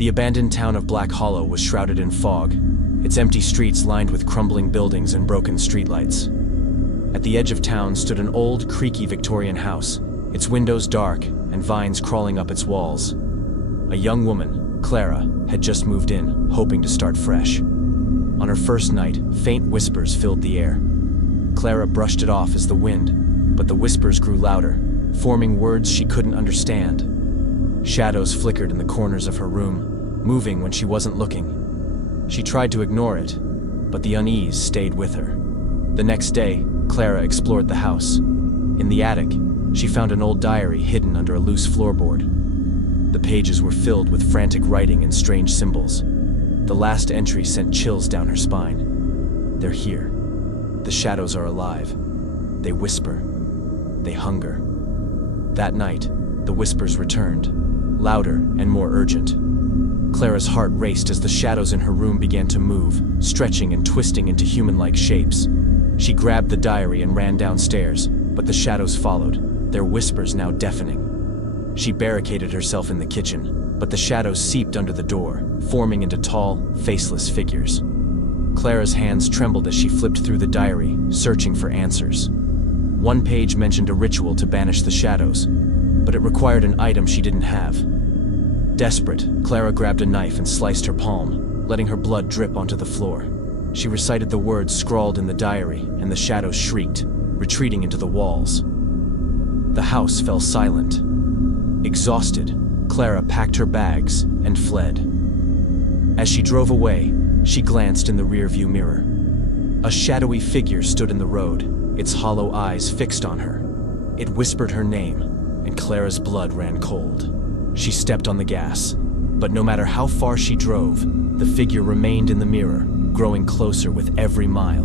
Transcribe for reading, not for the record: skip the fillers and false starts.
The abandoned town of Black Hollow was shrouded in fog, its empty streets lined with crumbling buildings and broken streetlights. At the edge of town stood an old, creaky Victorian house, its windows dark and vines crawling up its walls. A young woman, Clara, had just moved in, hoping to start fresh. On her first night, faint whispers filled the air. Clara brushed it off as the wind, but the whispers grew louder, forming words she couldn't understand. Shadows flickered in the corners of her room, moving when she wasn't looking. She tried to ignore it, but the unease stayed with her. The next day, Clara explored the house. In the attic, she found an old diary hidden under a loose floorboard. The pages were filled with frantic writing and strange symbols. The last entry sent chills down her spine. They're here. The shadows are alive. They whisper. They hunger. That night, the whispers returned, louder and more urgent. Clara's heart raced as the shadows in her room began to move, stretching and twisting into human-like shapes. She grabbed the diary and ran downstairs, but the shadows followed, their whispers now deafening. She barricaded herself in the kitchen, but the shadows seeped under the door, forming into tall, faceless figures. Clara's hands trembled as she flipped through the diary, searching for answers. One page mentioned a ritual to banish the shadows, but it required an item she didn't have. Desperate, Clara grabbed a knife and sliced her palm, letting her blood drip onto the floor. She recited the words scrawled in the diary, and the shadows shrieked, retreating into the walls. The house fell silent. Exhausted, Clara packed her bags and fled. As she drove away, she glanced in the rearview mirror. A shadowy figure stood in the road, its hollow eyes fixed on her. It whispered her name, and Clara's blood ran cold. She stepped on the gas, but no matter how far she drove, the figure remained in the mirror, growing closer with every mile.